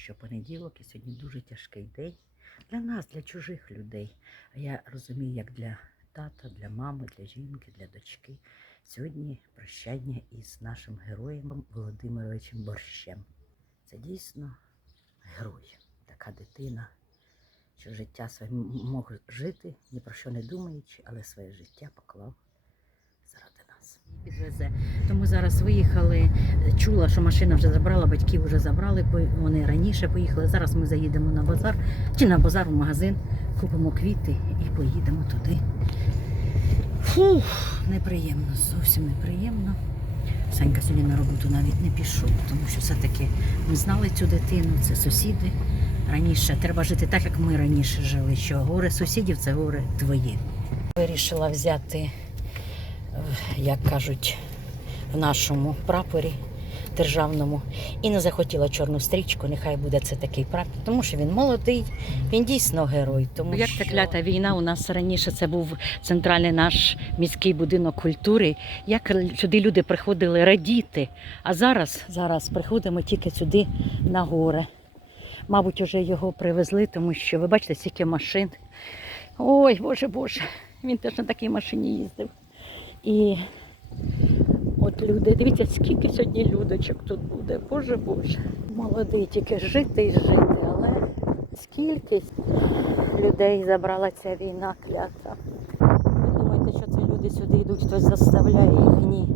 що понеділок і сьогодні дуже тяжкий день для нас, для чужих людей. А я розумію, як для тата, для мами, для жінки, для дочки. Сьогодні прощання із нашим героєм Володимировичем Борщем. Це дійсно герой, така дитина, що життя своє мог жити, ні про що не думаючи, але своє життя поклав. Підвезе. Тому зараз виїхали. Чула, що машина вже забрала, батьків вже забрали, вони раніше поїхали. Зараз ми заїдемо на базар чи на базар в магазин, купимо квіти і поїдемо туди. Фух, неприємно, зовсім неприємно. Санька сьогодні на роботу навіть не пішов, тому що все-таки ми знали цю дитину, це сусіди. Раніше треба жити так, як ми раніше жили, що горе сусідів це горе твоє. Вирішила взяти, як кажуть, в нашому прапорі державному і не захотіла чорну стрічку. Нехай буде це такий прапор, тому що він молодий, він дійсно герой. Тому як що- та клята війна, у нас раніше це був центральний наш міський будинок культури. Як сюди люди приходили радіти. А зараз, зараз приходимо тільки сюди на горе. Мабуть, вже його привезли, тому що ви бачите, скільки машин. Ой, Боже Боже, він теж на такій машині їздив. І от люди, дивіться, скільки сьогодні людочок тут буде. Боже Боже. Молодий, тільки жити і жити, але скільки людей забрала ця війна клята. Ви думаєте, що це люди сюди йдуть, хтось заставляє їх? Ні.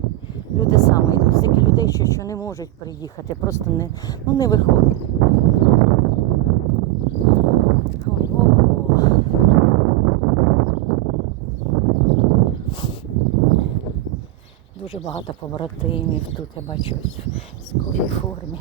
Люди саме йдуть. Стільки людей, що, що не можуть приїхати, просто не, ну, не виходить. Ой, о. Дуже багато побратимів тут я бачу в військовій формі.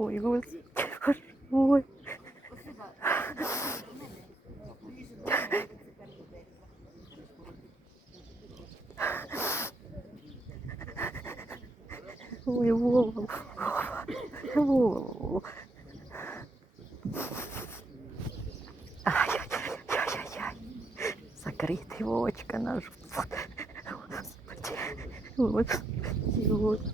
Ой, господи, ой. Ой, Вова, Вова, Вова. Ай-яй-яй-яй-яй. Закритий очка наш. Господи, Господи, Господи.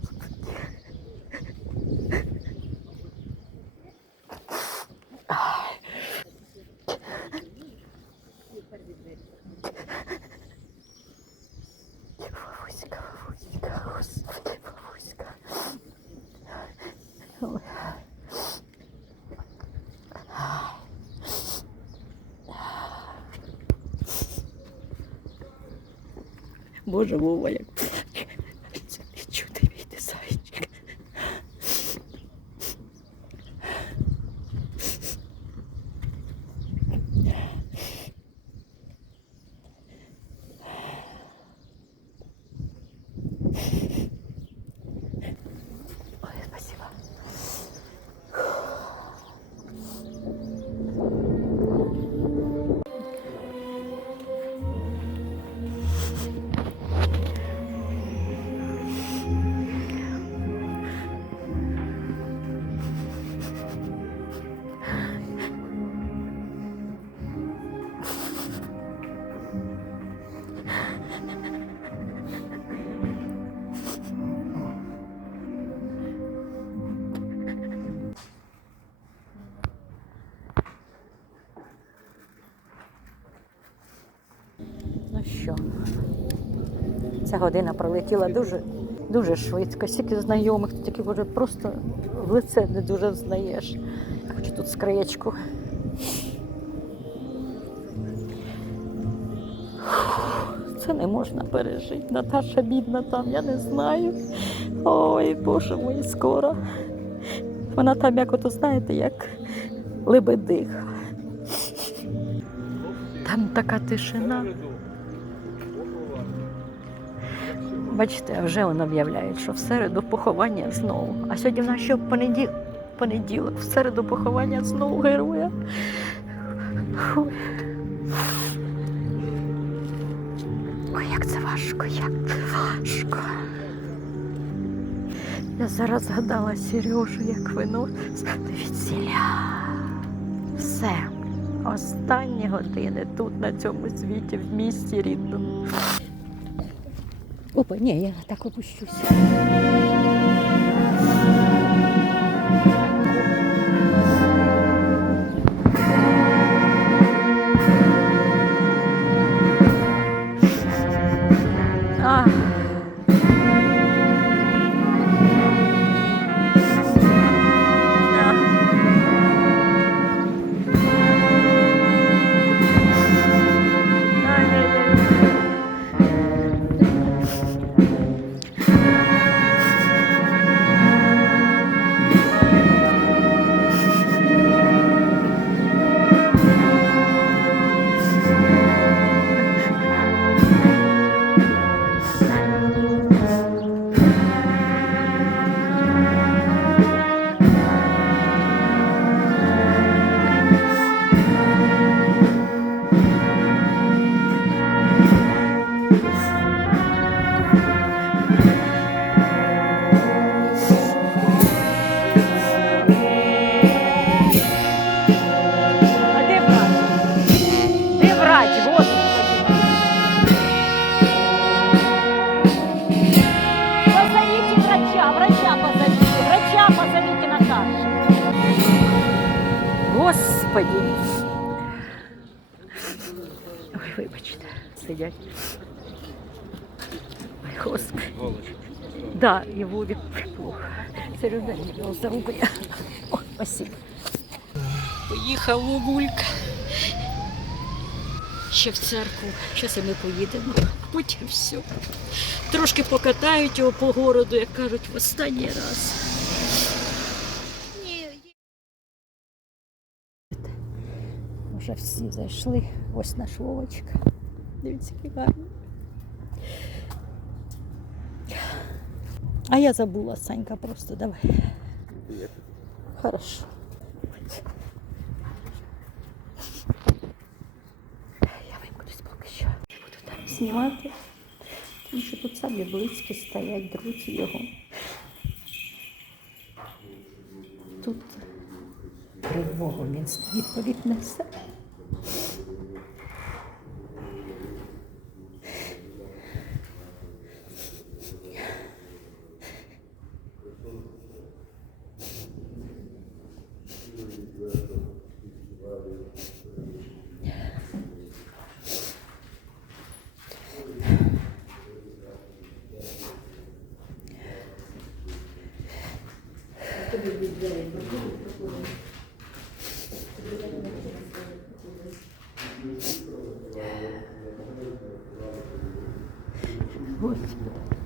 Ой. Боже, Вова, що? Ця година пролетіла дуже, дуже швидко. Стільки знайомих, тільки вже просто в лице не дуже знаєш. Я хочу тут скриєчку. Це не можна пережити. Наташа бідна там, я не знаю. Ой, Боже мій, скоро. Вона там, як ото знаєте, як лебедиха. Там така тишина. Бачите, вже воно об'являють, що в середу поховання знову. А сьогодні в нас що понеділ... понеділок, в середу поховання знову героя. Ой, як це важко, як це важко. Я зараз згадала Сережу, як вино від сіля. Все. Останні години тут, на цьому світі, в місті рідному. Опа, ні, я так опущуся. Ой, вибачте, сидять. Ой, господи. Да, и будет плохо. Сережа, не за руку я. О, спасибо. Поїхав Гулька. Ще в церкву. Зараз і ми поїдемо. Потім все. Трошки покатають його по городу, як кажуть, в останній раз. Всі зайшли. Ось наш Вовочка. Дивіться, який гарний. А я забула, Санька, просто давай. Хорошо. Я вимкнусь поки що. Не буду там знімати. Тому що тут самі близькі стоять, друзі його. Тут тривогу він відповідь несе. Господи,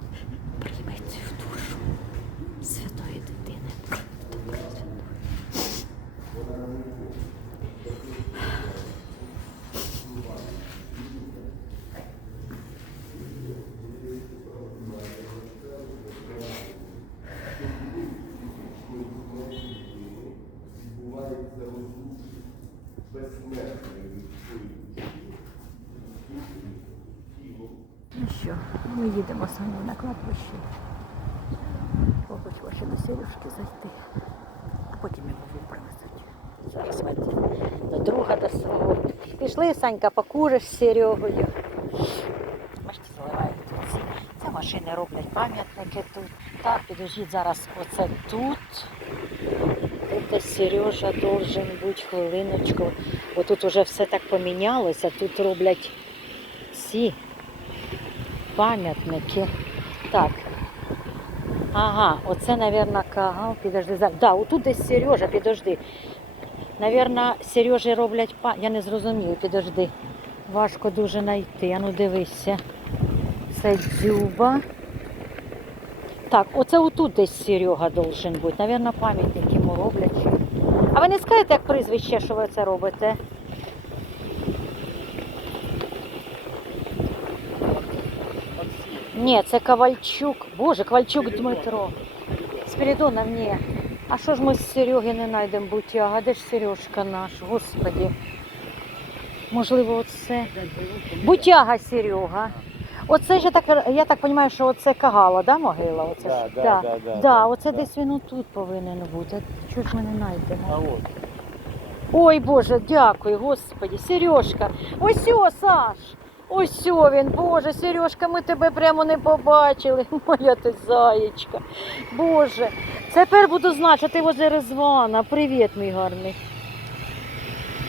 ми їдемо самі на кладбище. Хочу ще до Сережки зайти, а потім його випроводити. Зараз до друга до свого. Пішли, Санька, покуриш з Серегою. Бачите, заливають тут. Це машини роблять пам'ятники тут. Так, підождіть зараз оце тут. Тут Сережа должен бути хвилиночку. Бо тут уже все так помінялося. Тут роблять ці пам'ятники. Так. Ага, оце, мабуть, кагал. Підожди. за- Да, отут десь Сережа, підожди. Навірно, Сережі роблять па. Я не зрозумів, підожди. Важко дуже знайти. А ну дивися. Це дзюба. Так, оце отут десь Серега должен бути. Навірно, пам'ятник йому роблять. А ви не скажете, як прізвище, що ви це робите? Ні, це Ковальчук. Боже, Ковальчук Дмитро. Спірідонов, ні. А що ж ми з Сереги не знайдемо бутяга? Де ж Сережка наш? Господі. Можливо, оце. Бутяга Серега. Оце ж я так, я так розумію, що оце Кагала, да, могила? Оце ж? Да, да, да, да, да, да, оце десь він отут повинен бути. Чого ж ми не знайдемо? А от. Ой Боже, дякую, Господі. Сережка. Ось о, Саш. Ось він, Боже, Сережка, ми тебе прямо не побачили. Моя ти заєчка. Боже, тепер буду знати, що ти возле Резвана. Привіт, мій гарний.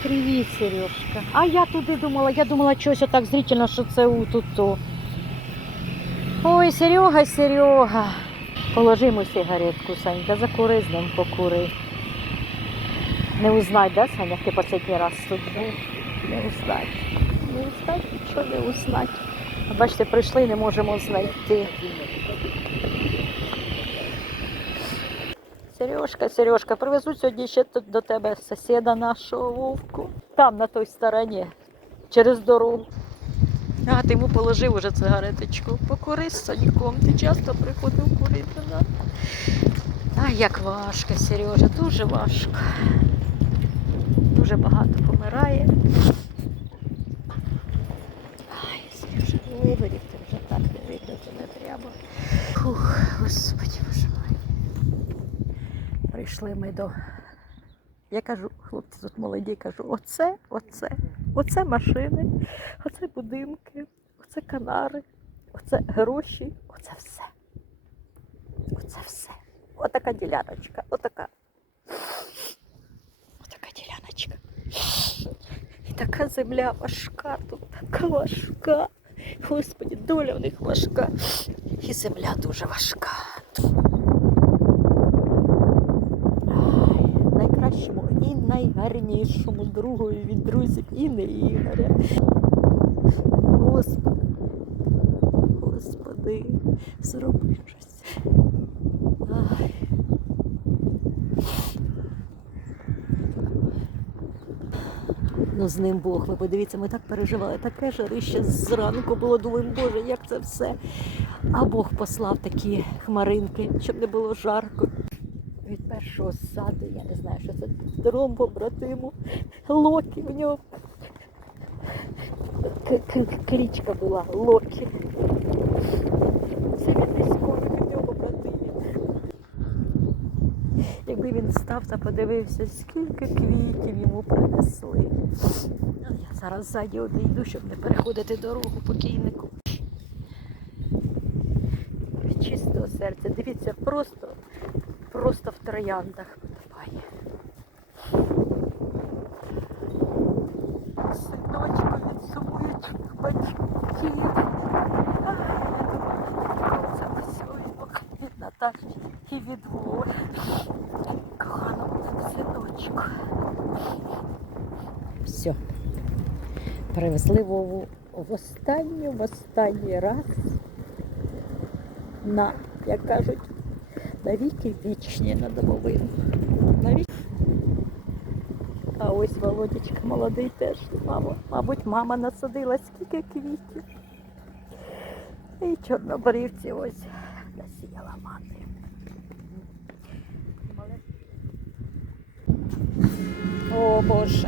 Привіт, Сережка. А я туди думала, я думала щось отак зрительно, що це у тут. то. Ой, Серега, Серега. Положи йому сигаретку, Санька, закури з ним покури. Не узнать, да, Саня, ти последній раз тут був? Не узнать. Не узнать, нічого не узнать. Бачите, прийшли не можемо знайти. Сережка, Сережка, привезуть сьогодні ще до тебе сусіда нашого вовку. Там, на той стороні, через дорогу. А, ти йому положив уже цигареточку. Покури з Саньком. Ти часто приходив курити, да? Ай, як важко, Сережа, дуже важко. Дуже багато помирає. Ай, Сережа, вигорів вже так не виграти не треба. Фух, господи, боже мой. Прийшли ми до. Я кажу, хлопці тут молоді, кажу, оце, оце, оце машини, оце будинки, оце канари, оце гроші, оце все. Оце все. Отака діляночка, отака. Отака діляночка. І така земля важка тут, така важка. Господі, доля в них важка. І земля дуже важка. Ай, найкращому і найгарнішому другові від друзів і не Ігоря. Господи, Господи, зроби щось. Ай. Ну, з ним Бог, ви подивіться, ми так переживали, таке жарище зранку було, думаємо, Боже, як це все. А Бог послав такі хмаринки, щоб не було жарко. Від першого саду, я не знаю, що це дром побратиму, Локі в нього. К- к- була Локі. Це він військовий, в нього побратимі. Якби він став та подивився, скільки квітів йому принесли. Я зараз ззаді одійду, щоб не переходити дорогу покійнику. Від чистого серця. Дивіться, просто, просто в трояндах потопає. Синочку відсумують батьків. Це посьоймок від Наташі і від. Все. Привезли Вову в останній, в останній раз на, як кажуть, навіки вічні на домовину. Навіки. А ось Володечка молодий теж. Мамо, мабуть, мама насадила скільки квітів. І чорнобривці ось насіяла мати. О Боже.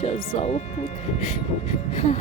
Зараз залп буде.